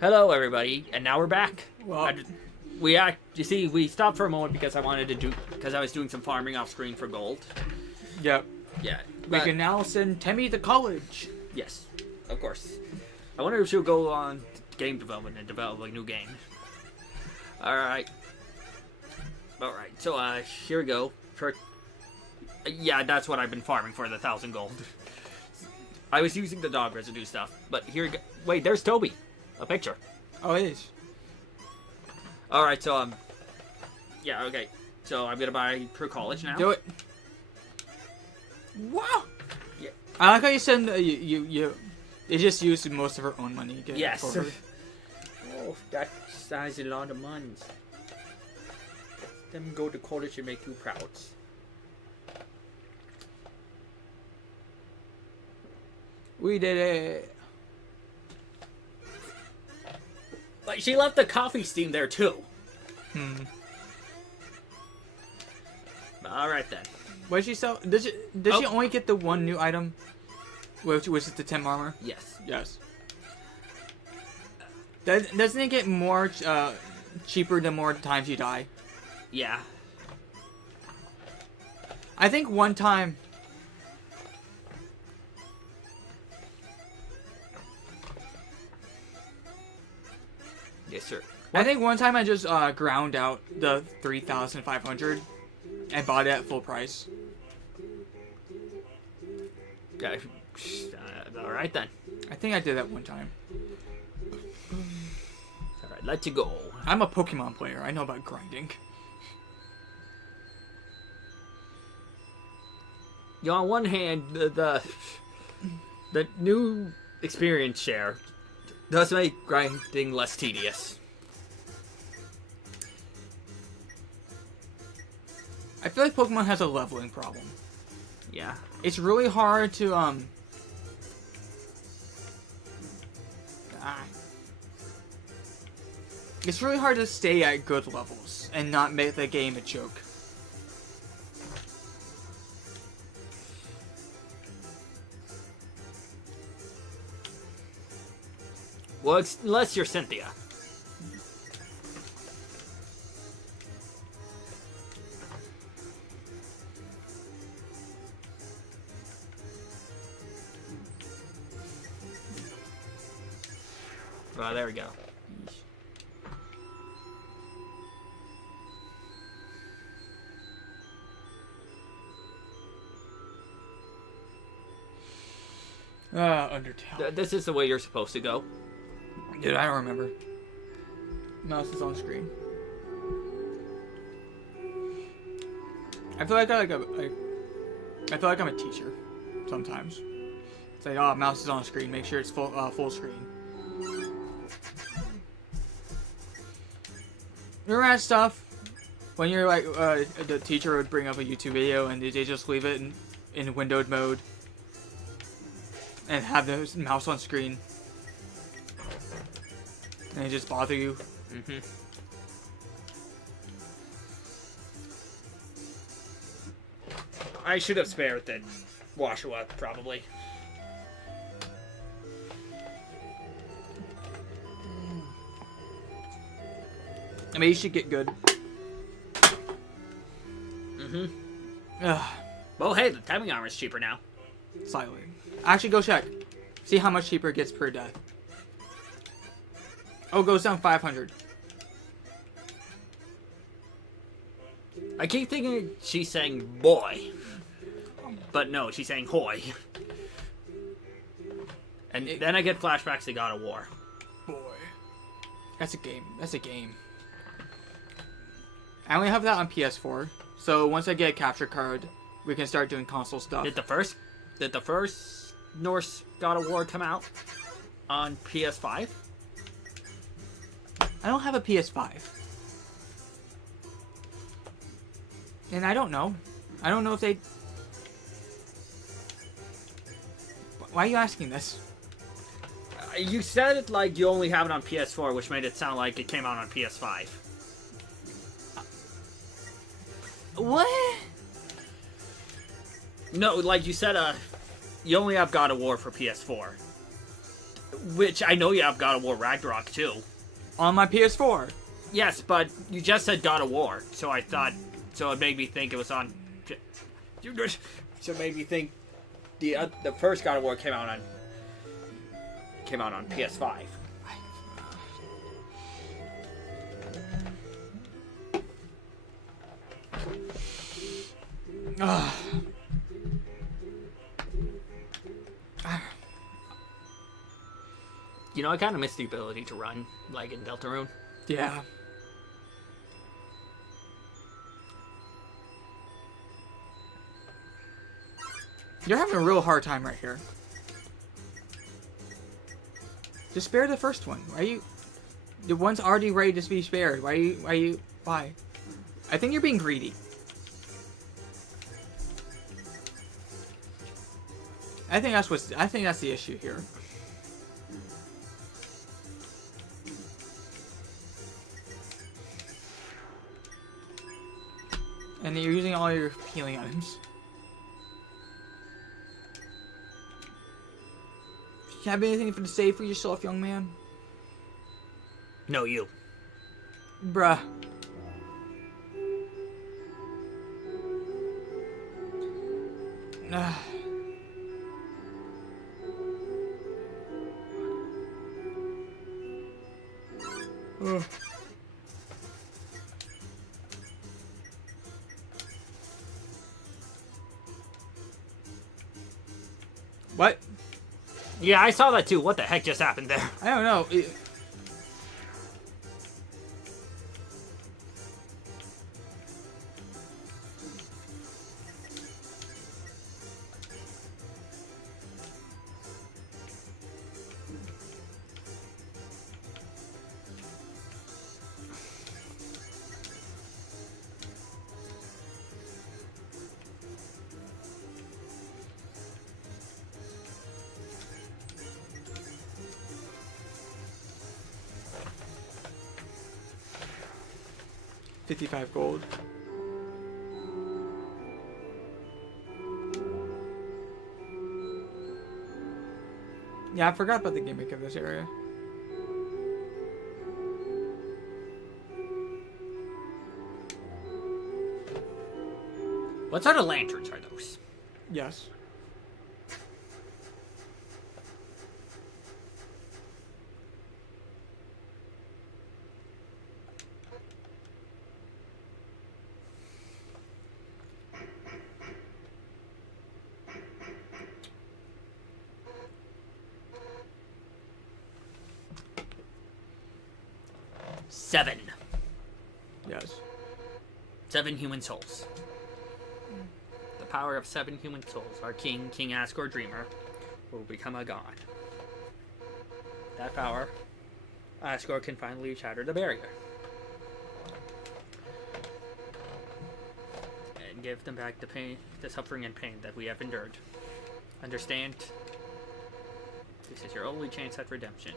Hello, everybody, and now we're back. Well, You see, we stopped for a moment because I was doing some farming off screen for gold. yep. Yeah, We can now send Temmie to college. Yes, of course. I wonder if she'll go on to game development and develop a new game. All right. So here we go. Yeah, that's what I've been farming for, the 1,000 gold. I was using the dog residue stuff, but here we go. Wait, there's Toby. A picture. Oh, it is. Alright, so, yeah, okay. So I'm gonna buy per college now. Do it. Wow. Yeah. I like how you said you just used most of her own money. To get Yes. for her. Oh, that's a lot of money. Let them go to college and make you proud. We did it. Like, she left the coffee steam there, too. Alright, then. What did she sell? Did she only get the one new item? Which is the 10 armor? Yes. Yes. Doesn't it get more cheaper the more times you die? Yeah. I think one time. Yes, sir. I think one time I just ground out the 3,500 and bought it at full price. Yeah. Alright, then. I think I did that one time. Alright, let's go. I'm a Pokemon player. I know about grinding. You know, on one hand, the new experience share does make grinding less tedious. I feel like Pokemon has a leveling problem. Yeah. It's really hard to It's really hard to stay at good levels and not make the game a joke. Well, unless you're Cynthia. Well, there we go. Undertale. This is the way you're supposed to go. Dude, I don't remember. Mouse is on screen. I feel like I feel like I'm a teacher sometimes. It's like, oh, mouse is on screen. Make sure it's full screen. Remember that stuff when you're like the teacher would bring up a YouTube video and they just leave it in windowed mode and have the mouse on screen. And it just bother you. Mm-hmm. I should have spared the Washua, probably. I mean, you should get good. Mm-hmm. Ugh, Well, hey, the timing armor is cheaper now. slightly. Actually, go check. See how much cheaper it gets per death. Oh, it goes down 500. I keep thinking she's saying boy. But no, she's saying hoy. And then I get flashbacks to God of War. Boy. That's a game. That's a game. I only have that on PS4. So once I get a capture card, we can start doing console stuff. Did the first Norse God of War come out on PS5? I don't have a PS5. And I don't know. I don't know if they... Why are you asking this? You said it like you only have it on PS4, which made it sound like it came out on PS5. What? No, like you said, you only have God of War for PS4. Which I know you have God of War Ragnarok too. On my PS4. Yes, but you just said God of War, so I thought. So it made me think it was on. So it made me think the first God of War came out on PS5. You know, I kind of miss the ability to run, like in Deltarune. Yeah. You're having a real hard time right here. Just spare the first one. Why are you... The one's already ready to be spared. Why? I think you're being greedy. I think that's the issue here. And you're using all your healing items. You have anything to say for yourself, young man? No, you. Bruh. What? Yeah, I saw that too. What the heck just happened there? I don't know. $55 gold. Yeah, I forgot about the gimmick of this area. What sort of lanterns are those? Yes. Seven. Yes. 7 human souls. The power of 7 human souls. Our king, King Asgore Dreamer, will become a god. That power, Asgore can finally shatter the barrier. And give them back the pain, the suffering and pain that we have endured. Understand? This is your only chance at redemption.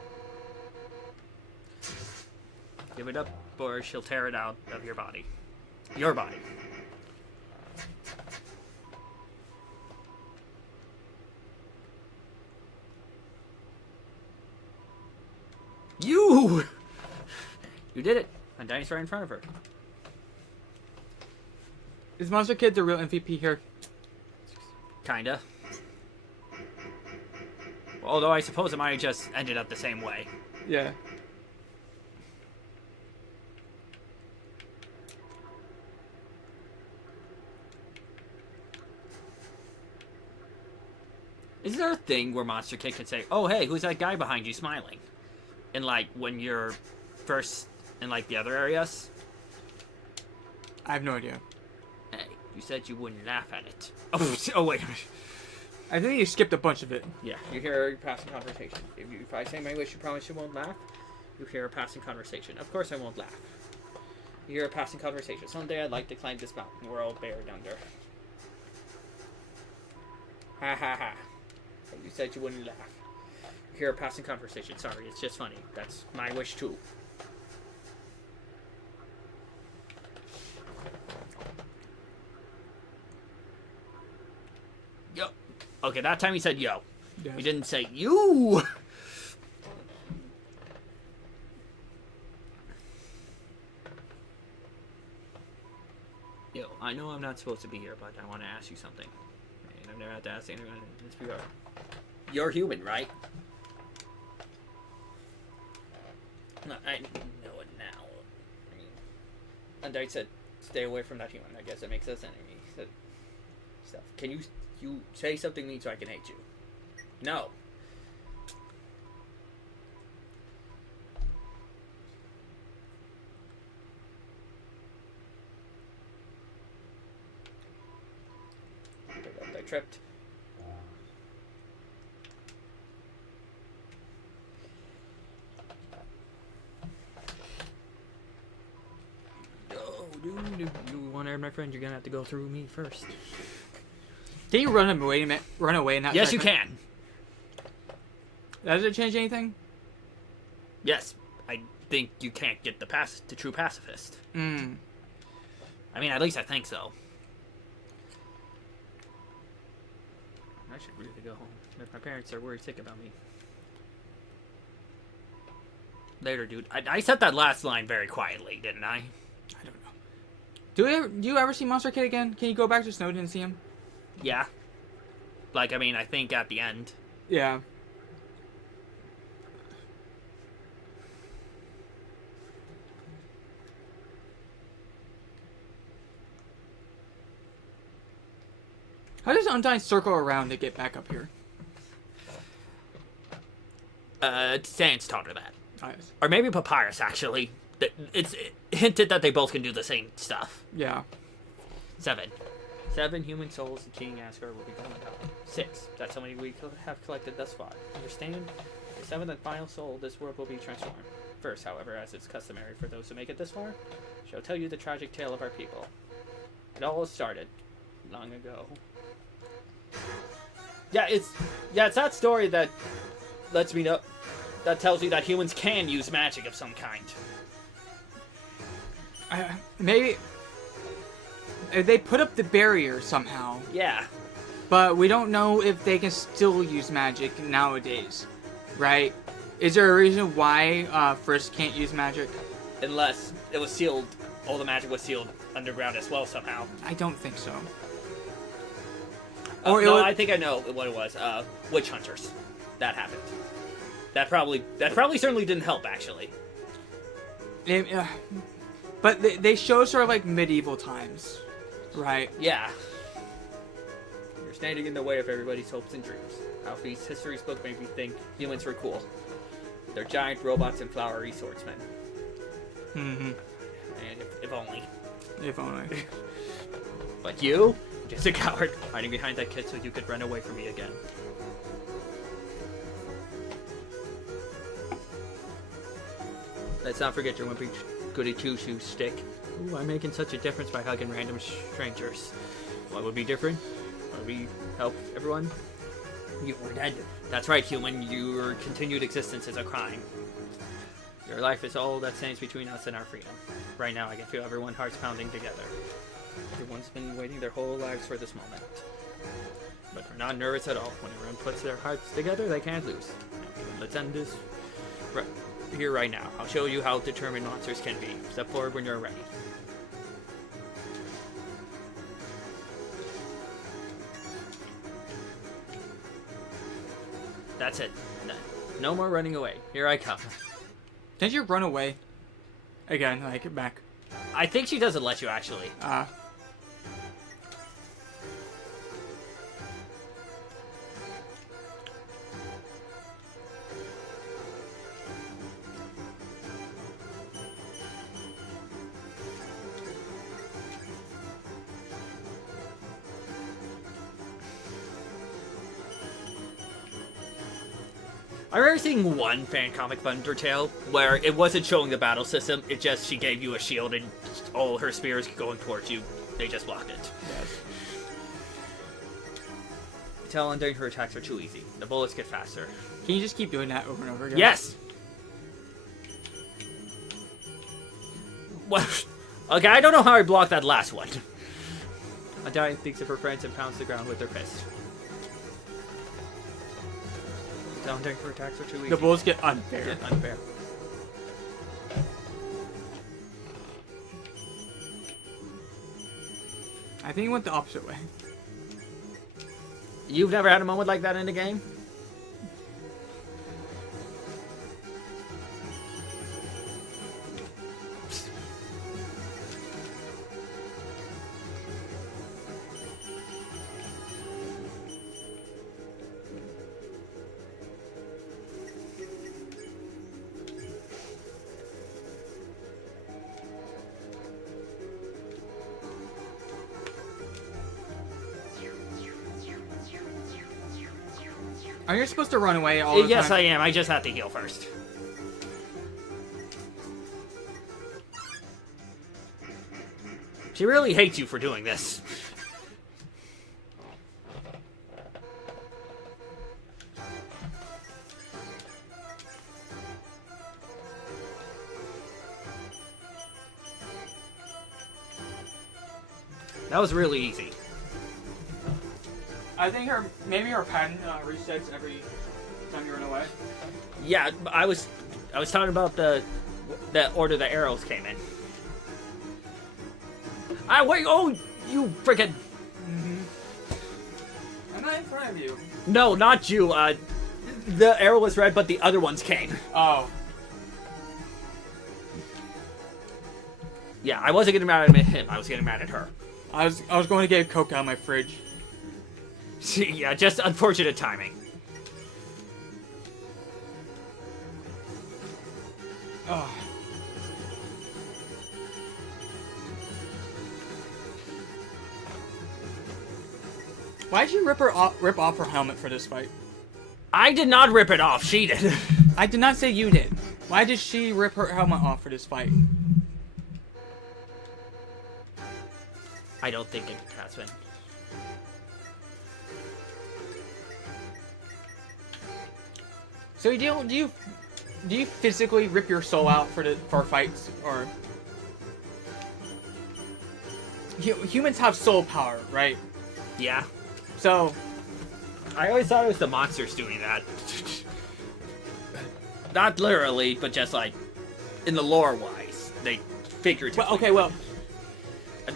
Give it up, or she'll tear it out of your body. Your body. You! You did it. Undyne's right in front of her. Is Monster Kid the real MVP here? Kinda. Although I suppose it might have just ended up the same way. Yeah. Is there a thing where Monster Kid can say, "Oh, hey, who's that guy behind you smiling?" And like when you're first in like the other areas? I have no idea. Hey, you said you wouldn't laugh at it. Oh wait. I think you skipped a bunch of it. Yeah, you hear a passing conversation. If I say my wish, you promise you won't laugh. You hear a passing conversation. Of course I won't laugh. You hear a passing conversation. Someday I'd like to climb this mountain we're all buried under. Ha ha ha. You said you wouldn't laugh. You hear a passing conversation. Sorry, it's just funny. That's my wish too. Yo. Okay, that time he said yo. Yes. He didn't say you. I know I'm not supposed to be here, but I want to ask you something. And I've never had to ask anyone in this regard. You're human, right? No, I know it now. I mean, Undyke said, stay away from that human. I guess that makes us enemies. Stuff. Can you say something mean so I can hate you? No. I tripped. You want to air my friend, you're gonna have to go through me first. Can you run away in that Yes, segment? you can. Does it change anything? Yes, I think you can't get the true pacifist. Hmm. I mean, at least I think so. I should really go home. My parents are worried sick about me. Later, dude. I said that last line very quietly, didn't I? I don't know. Do you ever see Monster Kid again? Can you go back to Snowden and see him? Yeah. Like, I mean, I think at the end. Yeah. How does Undyne circle around to get back up here? Sans taught her that. Nice. Or maybe Papyrus, actually. It's hinted that they both can do the same stuff. Yeah. 7 human souls the King Asgard will be going out. 6. That's how many we have collected thus far. Understand? The 7th and final soul, this world will be transformed. First, however, as it's customary for those who make it this far, shall tell you the tragic tale of our people. It all started long ago. Yeah, it's that story that lets me know, that tells you that humans can use magic of some kind. Maybe they put up the barrier somehow. Yeah. But we don't know if they can still use magic nowadays, right? Is there a reason why Frisk can't use magic? Unless it was sealed, all the magic was sealed underground as well somehow. I don't think so. I think I know what it was. Witch hunters. That happened. That probably certainly didn't help, actually. But they show sort of like medieval times, right? Yeah. You're standing in the way of everybody's hopes and dreams. Alfie's history's book made me think humans were cool. They're giant robots and flowery swordsmen. Mm-hmm. And if only. If only. But you? Just a coward, hiding behind that kid so you could run away from me again. Let's not forget your wimpy goody two-shoes stick. Ooh, I'm making such a difference by hugging random strangers. What would be different? Would we help everyone? You were dead. That's right, human. Your continued existence is a crime. Your life is all that stands between us and our freedom. Right now, I can feel everyone's hearts pounding together. Everyone's been waiting their whole lives for this moment. But we're not nervous at all. When everyone puts their hearts together, they can't lose. Let's end this here right now. I'll show you how determined monsters can be. Step forward when you're ready. That's it. No more running away. Here I come. Didn't you run away? Again, like, back. I think she doesn't let you, actually. I remember seeing one fan comic of Undertale where it wasn't showing the battle system, it just, she gave you a shield and all her spears going towards you, they just blocked it. Yes. Tell Undyne her attacks are too easy. The bullets get faster. Can you just keep doing that over and over again? Yes! What? Okay, I don't know how I blocked that last one. Undyne thinks of her friends and pounds the ground with her fist. Tell Undyne her attacks are too easy. The bullets get unfair. Get unfair. I think he went the opposite way. You've never had a moment like that in a game? Are you supposed to run away all the time? Yes, I am. I just have to heal first. She really hates you for doing this. That was really easy. I think maybe her pen resets every time you run away. Yeah, I was talking about the order the arrows came in. Wait! Oh, you freaking! I'm not in front of you. No, not you. The arrow was red, but the other ones came. Oh. Yeah, I wasn't getting mad at him. I was getting mad at her. I was going to get a Coke out of my fridge. Yeah, just unfortunate timing. Oh. Why did you rip off her helmet for this fight? I did not rip it off. She did. I did not say you did. Why did she rip her helmet off for this fight? I don't think it has been. So do you physically rip your soul out for fights, or humans have soul power, right? Yeah. So I always thought it was the monsters doing that. Not literally, but just like in the lore wise, they figuratively. well, okay, well.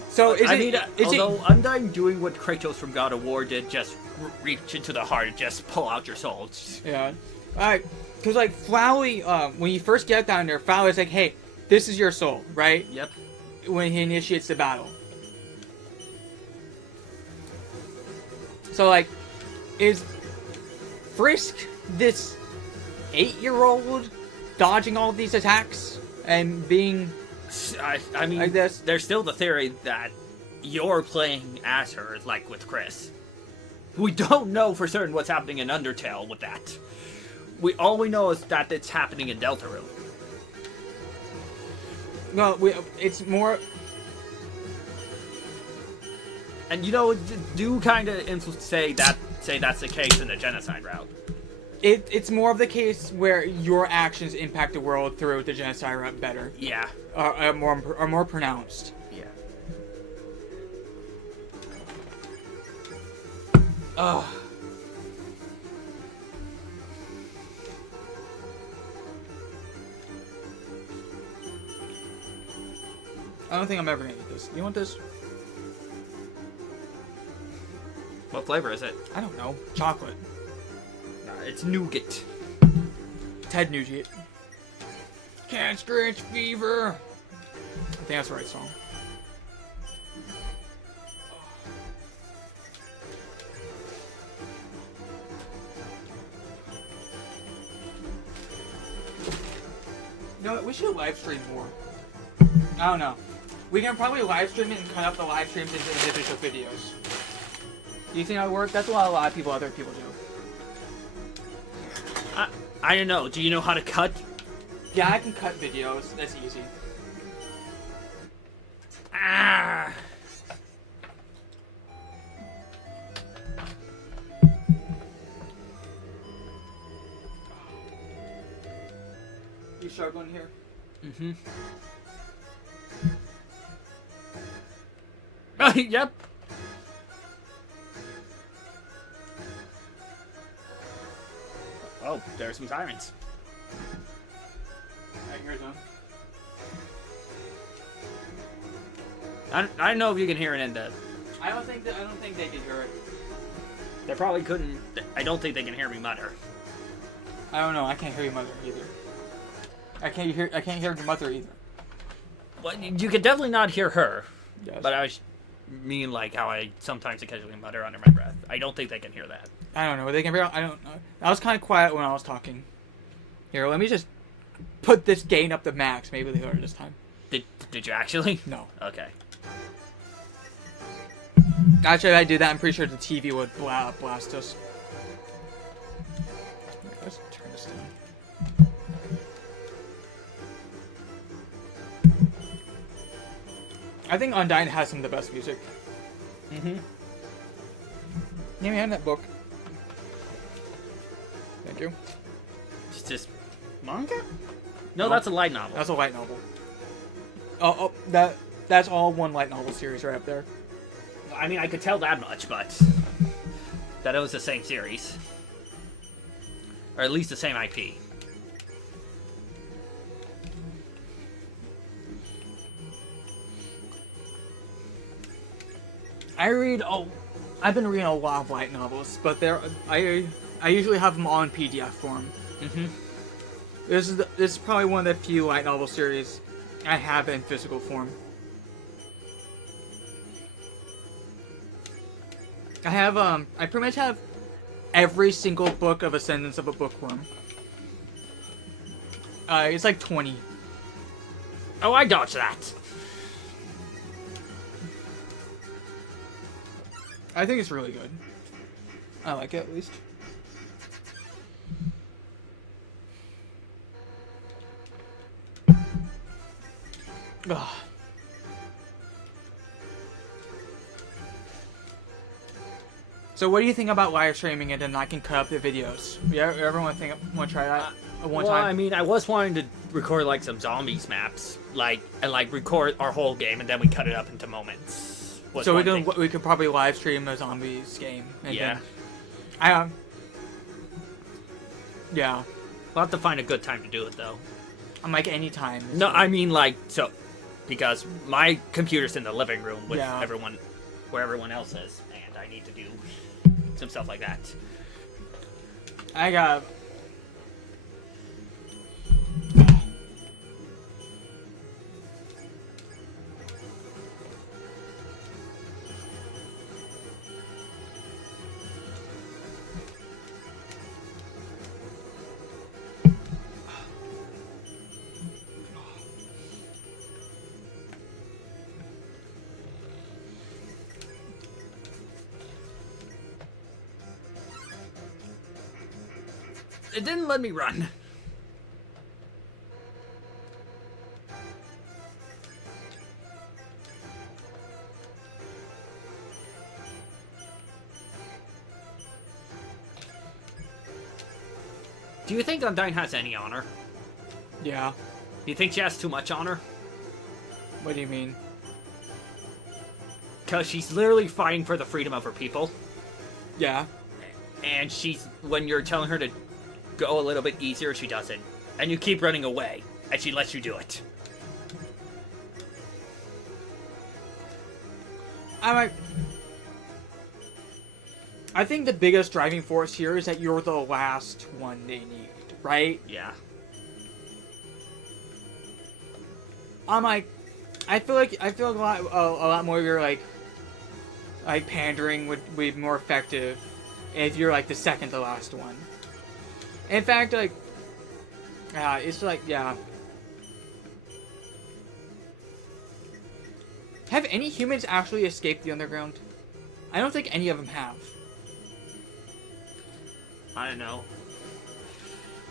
So although Undyne doing what Kratos from God of War did, just reach into the heart and just pull out your soul. Yeah. Alright, because like Flowey, when you first get down there, Flowey's like, hey, this is your soul, right? Yep. When he initiates the battle. So like, is Frisk this 8-year-old dodging all of these attacks and being I mean, like this? There's still the theory that you're playing as her, like with Chris. We don't know for certain what's happening in Undertale with that. All we know is that it's happening in Deltarune. No, it's more. And you know, do kind of say that's the case in the genocide route. It's more of the case where your actions impact the world through the genocide route better. Yeah. Are more pronounced. Yeah. Ugh. I don't think I'm ever gonna eat this. You want this? What flavor is it? I don't know. Chocolate. It's nougat. Ted Nugent. Can't scratch fever. I think that's the right song. You know what? We should live stream more. I don't know. We can probably live stream it and cut up the live streams into individual videos. Do you think that would work? That's what a lot of other people do. I don't know. Do you know how to cut? Yeah, I can cut videos. That's easy. Ah. You struggling here? Mm-hmm. Yep. Oh, there's some sirens. I can hear them. I don't know if you can hear it in the I don't think they can hear it. They probably couldn't. I don't think they can hear me mutter. I don't know. I can't hear your mother either. I can't hear your mother either. Well, you could definitely not hear her. Yes. But I mean like how I sometimes occasionally mutter under my breath. I don't think they can hear that. I don't know. They can. I don't know. I was kind of quiet when I was talking. Here, let me just put this gain up to max. Maybe they heard it this time. Did you actually? No. Okay. Actually, if I do that, I'm pretty sure the TV would blast us. Let's turn this down. I think Undyne has some of the best music. Mm-hmm. Give me hand that book. Thank you. It's just manga? No, that's a light novel. That's a light novel. Oh, that's all one light novel series right up there. I mean, I could tell that much, but that it was the same series. Or at least the same IP. I've been reading a lot of light novels, but I usually have them all in PDF form. Mm-hmm. This is probably one of the few light novel series I have in physical form. I pretty much have every single book of Ascendance of a Bookworm. It's like 20. Oh, I dodged that. I think it's really good. I like it, at least. Ugh. So what do you think about live streaming it, and I can cut up the videos? Yeah, everyone want to try that one time? I mean, I was wanting to record like some zombies maps, and record our whole game, and then we cut it up into moments. So we could probably live stream a zombies game. And yeah. Yeah. We'll have to find a good time to do it, though. I'm like any time. No, I mean because my computer's in the living room with everyone, where everyone else is, and I need to do some stuff like that. I got. It didn't let me run. Do you think Undyne has any honor? Yeah. Do you think she has too much honor? What do you mean? Because she's literally fighting for the freedom of her people. Yeah. And when you're telling her to go a little bit easier, she doesn't. And you keep running away, and she lets you do it. I think the biggest driving force here is that you're the last one they need, right? Yeah. I feel like a lot more of your like pandering would be more effective if you're like the second to last one. In fact, it's like, yeah. Have any humans actually escaped the underground? I don't think any of them have. I don't know.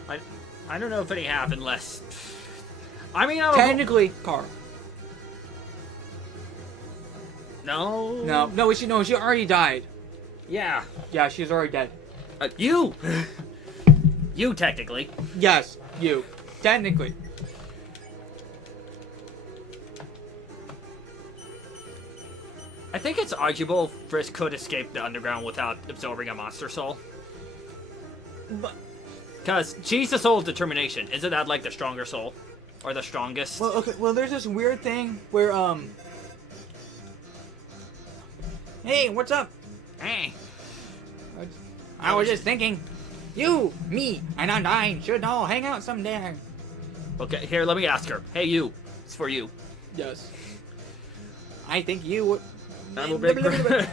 I don't know if any have, unless... I mean, technically, Carl. No. She already died. Yeah. Yeah, she's already dead. You! You, technically. Yes, you. Technically. I think it's arguable Frisk could escape the underground without absorbing a monster soul. Because she's the soul of determination. Isn't that like the stronger soul? Or the strongest? Well, okay. Well, there's this weird thing where, Hey, what's up? Hey. I was just thinking, you, me, and Undyne should all hang out someday. Okay, here, let me ask her. Hey, you. It's for you. Yes. I think you would... I'm a big...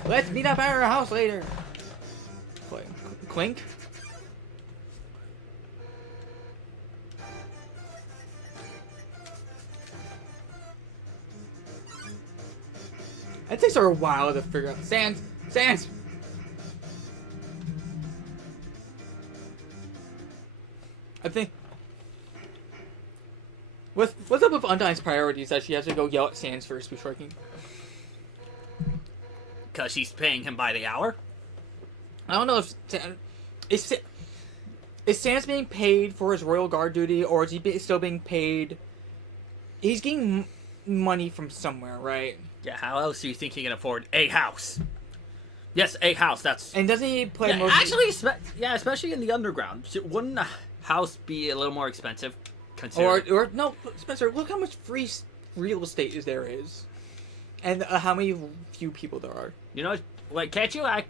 Let's meet up at our house later. Clink? It takes her a while to figure out. Sans! I think... What's up with Undyne's priorities that she has to go yell at Sans first before I can... Because she's paying him by the hour? I don't know if... Is Sans being paid for his Royal Guard duty, or is he still being paid... He's getting money from somewhere, right? Yeah, how else do you think he can afford a house? Yes, a house, that's... And doesn't he play yeah, most... Actually, especially in the underground. Wouldn't a house be a little more expensive? Or no, Spencer, look how much free real estate there is. And how many few people there are. You know, like, can't you act...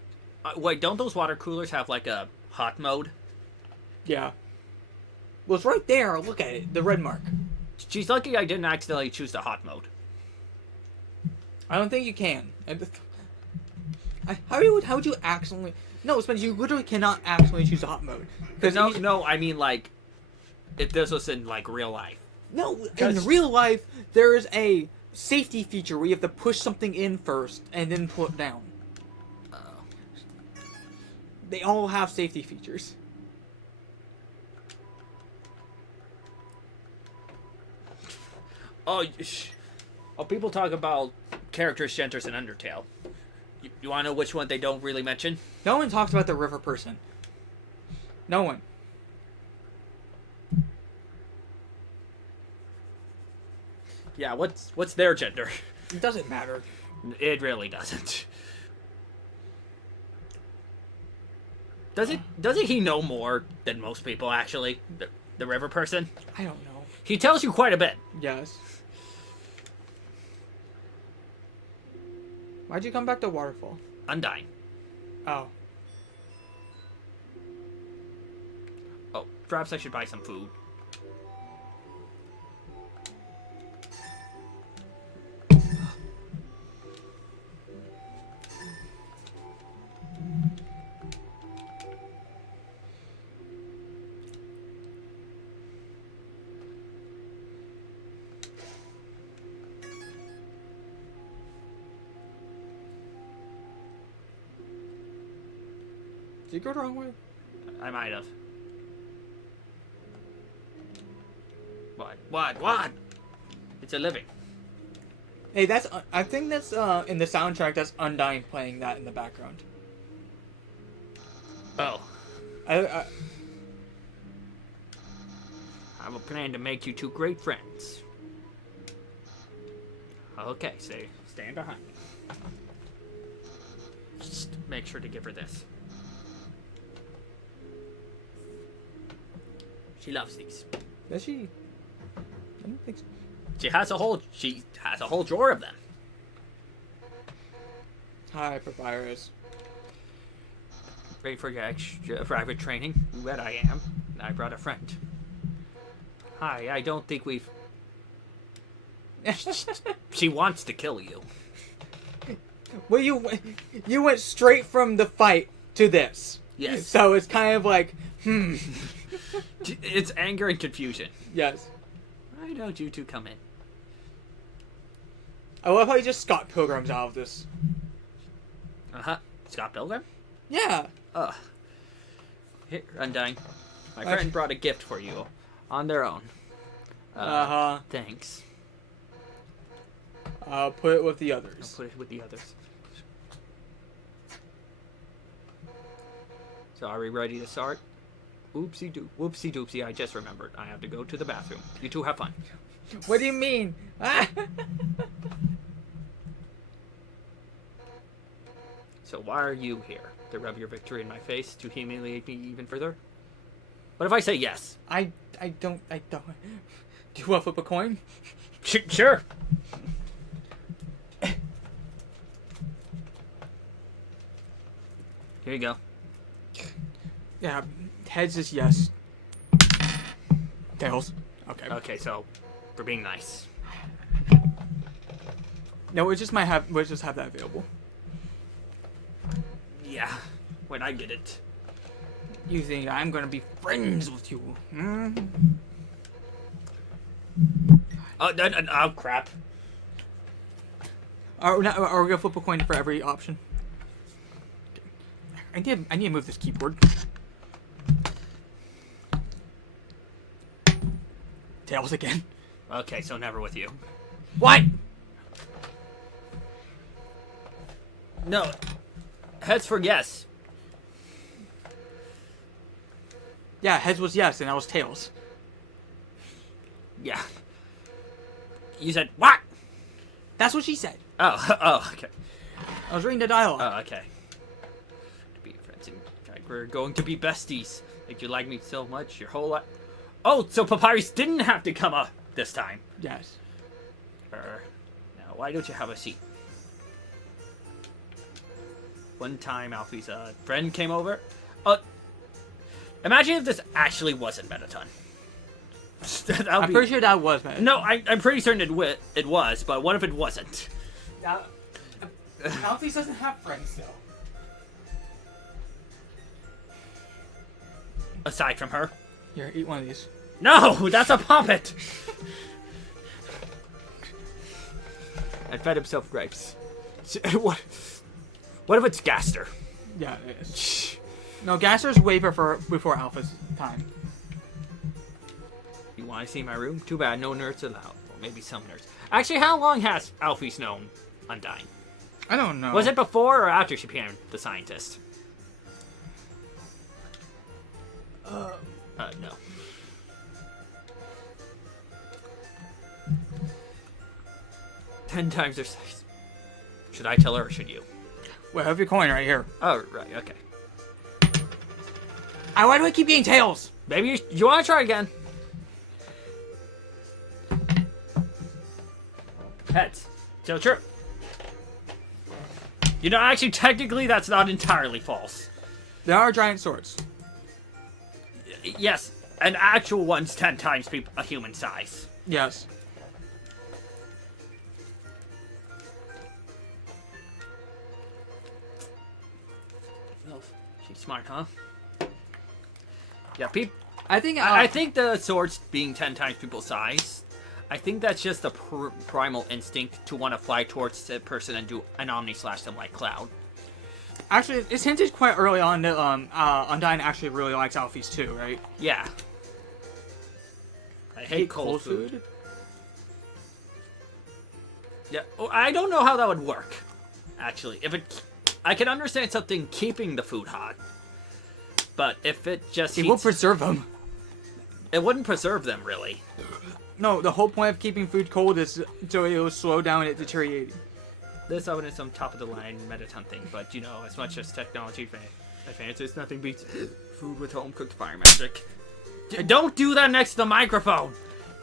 wait, don't those water coolers have, like, a hot mode? Yeah. Well, it's right there. Look at it. The red mark. She's lucky I didn't accidentally choose the hot mode. I don't think you can. How would you accidentally... No, Spencer, you literally cannot accidentally choose the hot mode. No, I mean, like, if this was in, like, real life. No, in real life, there is a safety feature where you have to push something in first and then pull it down. They all have safety features. Oh, people talk about characters, genders, and Undertale. You want to know which one they don't really mention? No one talks about the river person. No one. Yeah, what's their gender? It doesn't matter. It really doesn't. Doesn't he know more than most people, actually? The river person? I don't know. He tells you quite a bit. Yes. Why'd you come back to Waterfall? Undyne. Oh. Oh, perhaps I should buy some food. Did you go the wrong way? I might have. What? It's a living. Hey, that's... I think that's, in the soundtrack, that's Undyne playing that in the background. Oh. I have a plan to make you two great friends. Okay, stand behind me. Just make sure to give her this. She loves these. Does she? I don't think so. She has a whole drawer of them. Hi, Papyrus. Ready for your extra private training? You bet I am. I brought a friend. Hi, I don't think we've... She wants to kill you. Well, you went straight from the fight to this. Yes. So it's kind of like, It's anger and confusion. Yes. Why don't you two come in? I love how you just Scott Pilgrim's out of this. Uh-huh. Scott Pilgrim? Yeah. Here, Undyne. My friend brought a gift for you. On their own. Uh-huh. Thanks. I'll put it with the others. I'll put it with the others. So are we ready to start? Whoopsie doopsie, I just remembered. I have to go to the bathroom. You two have fun. What do you mean? So why are you here? To rub your victory in my face? To humiliate me even further? What if I say yes? I don't. Do you want to flip a coin? Sure. Here you go. Yeah, heads is yes. Tails. Okay. Okay, so we're being nice. No, we'll just have that available. Yeah, when I get it. You think I'm gonna be friends with you? Hmm? Oh, crap. Are we gonna flip a coin for every option? I need to move this keyboard. Tails again. Okay, so never with you. What? No. Heads for yes. Yeah, heads was yes, and that was tails. Yeah. You said what? That's what she said. Oh, okay. I was reading the dialogue. Oh, okay. To be friends, we're going to be besties. Like you like me so much your whole life. Oh, so Papyrus didn't have to come up this time. Yes. Now, why don't you have a seat? One time, Alfie's friend came over. Imagine if this actually wasn't Metaton. I'm pretty sure that was Metaton. No, I'm pretty certain it was, but what if it wasn't? Alfie doesn't have friends, though. Aside from her. Here, eat one of these. No, that's a puppet! I fed himself grapes. What if it's Gaster? Yeah, it is. No, Gaster's way before Alpha's time. You want to see my room? Too bad, no nerds allowed. Well, maybe some nerds. Actually, how long has Alphys known Undyne? I don't know. Was it before or after she became the scientist? No. Ten times their size. Should I tell her or should you? Well, have your coin right here. Oh, right, okay. Why do I keep getting tails? Maybe you want to try again. Heads. Still true. You know, actually, technically, that's not entirely false. There are giant swords. Yes, an actual one's 10 times a human size. Yes. Well, she's smart, huh? Yeah, I think I think the swords being 10 times people's size, I think that's just a primal instinct to want to fly towards a person and do an Omni slash them like Cloud. Actually, it's hinted quite early on that Undyne actually really likes Alphys too, right? Yeah. I hate cold food. Yeah, I don't know how that would work. Actually, I can understand something keeping the food hot, but if it just it will preserve them. It wouldn't preserve them really. No, the whole point of keeping food cold is so it will slow down it deteriorating. This oven is some top-of-the-line Metaton thing, but, you know, as much as technology advances, nothing beats food with home-cooked fire magic. Don't do that next to the microphone!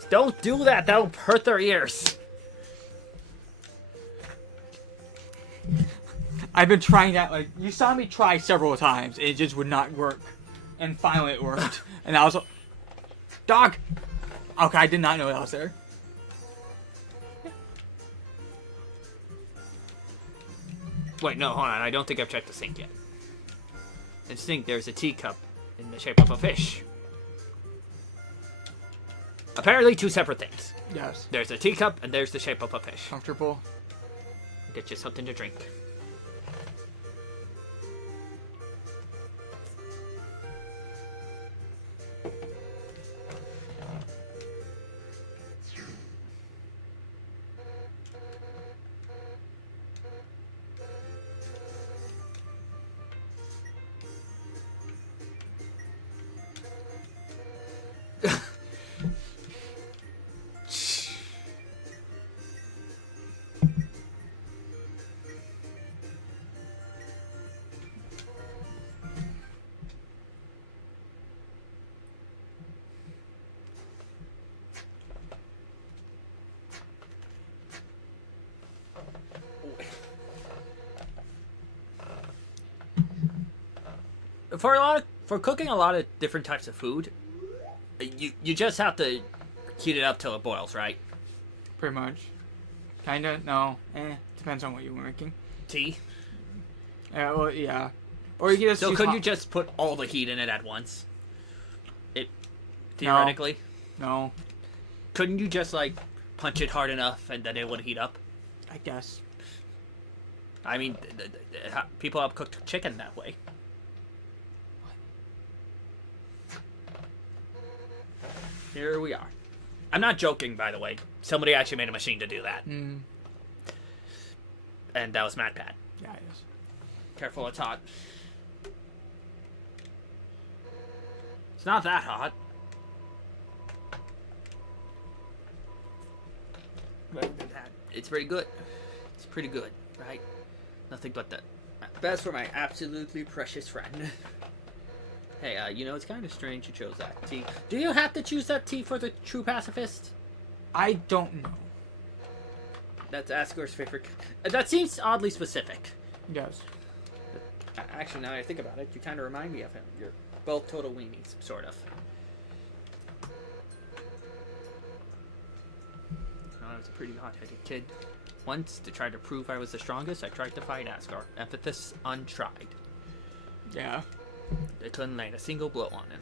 Don't do that! That'll hurt their ears! I've been trying that, like, you saw me try several times, and it just would not work. And finally it worked. And I was like, dog! Okay, I did not know that was there. Wait, no, hold on. I don't think I've checked the sink yet. In the sink, there's a teacup in the shape of a fish. Apparently, two separate things. Yes. There's a teacup, and there's the shape of a fish. Comfortable. Get you something to drink. for cooking a lot of different types of food, you just have to heat it up till it boils, right? Pretty much. Kinda. No. Depends on what you're making. Tea. Well, yeah. Or you can just. So could you just put all the heat in it at once? Theoretically. No. Couldn't you just like punch it hard enough and then it would heat up? I guess. I mean, people have cooked chicken that way. Here we are. I'm not joking, by the way. Somebody actually made a machine to do that. Mm. And that was MatPat. Yeah, it is. Careful, it's hot. It's not that hot. But it's pretty good. It's pretty good, right? Nothing but the best for my absolutely precious friend. Hey, you know, it's kind of strange you chose that tea. Do you have to choose that tea for the true pacifist? I don't know. That's Asgore's favorite. That seems oddly specific. Yes. Actually, now that I think about it, you kind of remind me of him. You're both total weenies, sort of. I was a pretty hot-headed kid. Once, to try to prove I was the strongest, I tried to fight Asgore. Emphasis on tried. Yeah. I couldn't land a single blow on him.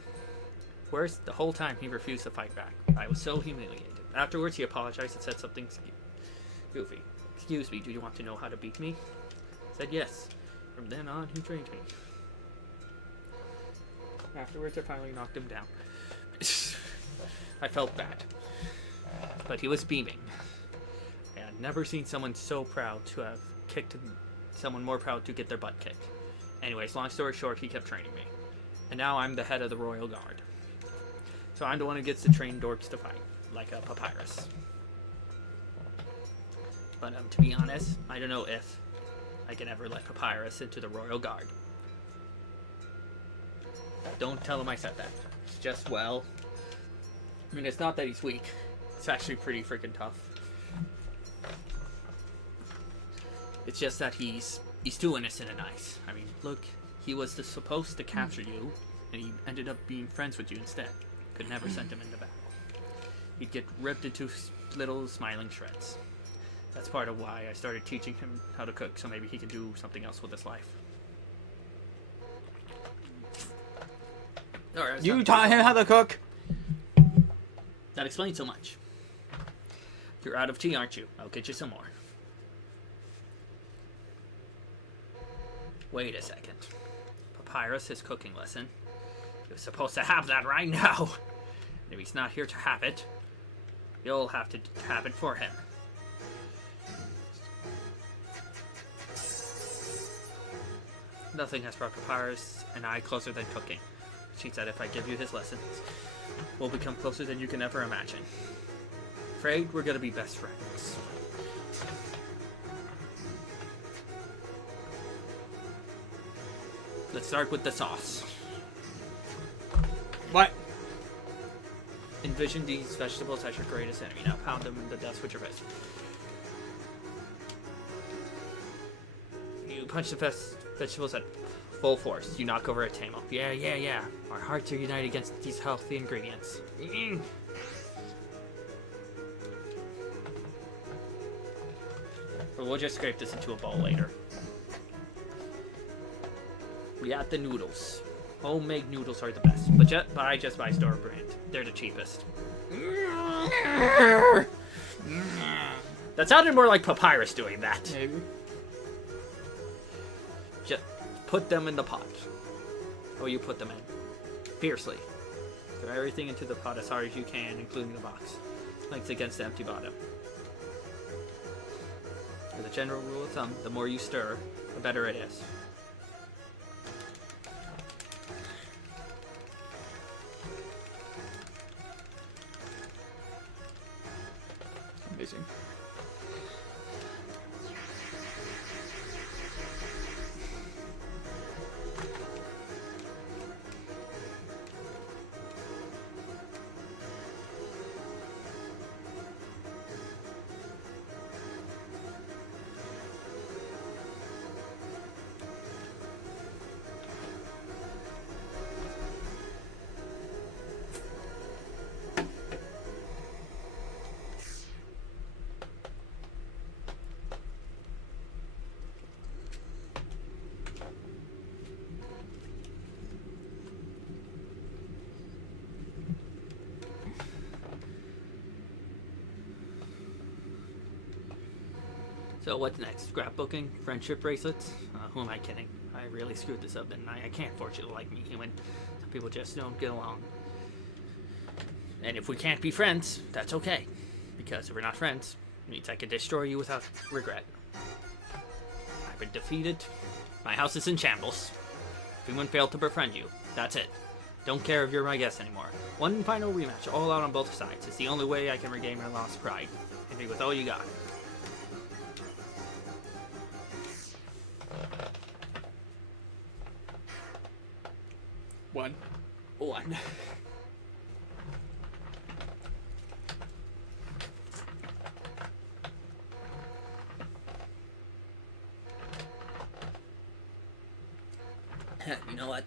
Worse, the whole time he refused to fight back. I was so humiliated. Afterwards, he apologized and said something goofy. Excuse me, do you want to know how to beat me? I said yes. From then on, he trained me. Afterwards, I finally knocked him down. I felt bad. But he was beaming. I had never seen someone so proud to have kicked someone more proud to get their butt kicked. Anyways, long story short, he kept training me. And now I'm the head of the Royal Guard. So I'm the one who gets to train dorks to fight, like a papyrus. But to be honest, I don't know if I can ever let Papyrus into the Royal Guard. Don't tell him I said that. It's just, well, I mean, it's not that he's weak. It's actually pretty freaking tough. It's just that he's too innocent and nice. I mean, look, he was supposed to capture you, and he ended up being friends with you instead. Could never send him into battle. He'd get ripped into little smiling shreds. That's part of why I started teaching him how to cook, so maybe he can do something else with his life. Alright, You taught him how to cook? that explains so much. You're out of tea, aren't you? I'll get you some more. Wait a second. Papyrus, his cooking lesson. He was supposed to have that right now. And if he's not here to have it, you'll have to have it for him. Nothing has brought Papyrus and I closer than cooking. She said if I give you his lessons, we'll become closer than you can ever imagine. Afraid we're gonna be best friends. Let's start with the sauce. What? Envision these vegetables as your greatest enemy. Now pound them in the dust with your fist. You punch the vegetables at full force. You knock over a table. Yeah. Our hearts are united against these healthy ingredients. But we'll just scrape this into a bowl later. We got the noodles. Homemade noodles are the best, but I just buy store brand. They're the cheapest. That sounded more like Papyrus doing that. Maybe. Just put them in the pot. Oh, you put them in. Fiercely. Throw everything into the pot as hard as you can, including the box. Legs against the empty bottom. As a general rule of thumb, the more you stir, the better it is. Amazing. So what's next? Scrapbooking? Friendship bracelets? Who am I kidding? I really screwed this up, didn't I? I can't force you to like me, human. Some people just don't get along. And if we can't be friends, that's okay. Because if we're not friends, it means I can destroy you without regret. I've been defeated. My house is in shambles. Everyone failed to befriend you. That's it. Don't care if you're my guest anymore. One final rematch, all out on both sides. It's the only way I can regain my lost pride. Hit me with all you got. One. You know what?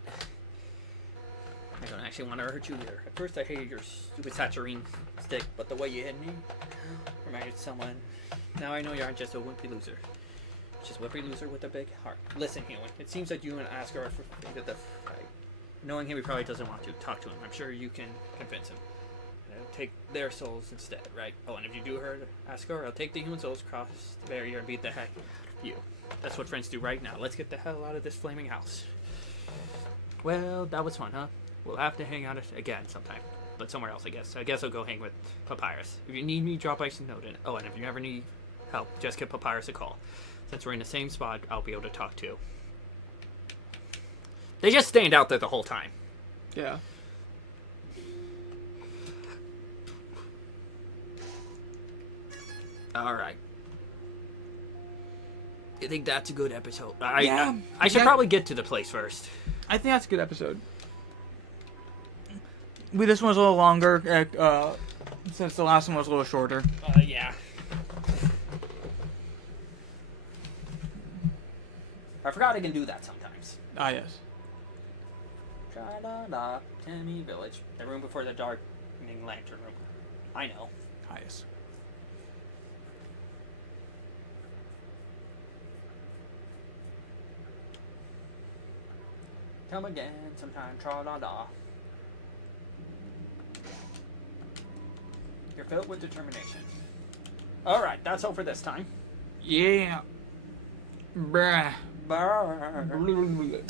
I don't actually want to hurt you either. At first I hated your stupid saturnine stick, but the way you hit me reminded someone. Now I know you aren't just a wimpy loser. Just a wimpy loser with a big heart. Listen, Healing, it seems that you and Asgard fated the fight. Knowing him, he probably doesn't want to talk to him. I'm sure you can convince him. Take their souls instead, right? Oh, and if you do hurt Asgard, I'll take the human souls across the barrier and beat the heck out of you. That's what friends do right now. Let's get the hell out of this flaming house. Well, that was fun, huh? We'll have to hang out again sometime. But somewhere else, I guess. I guess I'll go hang with Papyrus. If you need me, drop ice and note in it. Oh, and if you ever need help, just give Papyrus a call. Since we're in the same spot, I'll be able to talk to. They just stand out there the whole time. Yeah. Alright. You think that's a good episode? Yeah. I should probably get to the place first. I think that's a good episode. This one was a little longer, since the last one was a little shorter. Yeah. I forgot I can do that sometimes. Ah, yes. Tra-la-la, Tammy Village. The room before the darkening lantern room. I know. Ah, yes. Come again sometime, tra-la-la. You're filled with determination. Alright, that's all for this time. Yeah. Bruh. Bye.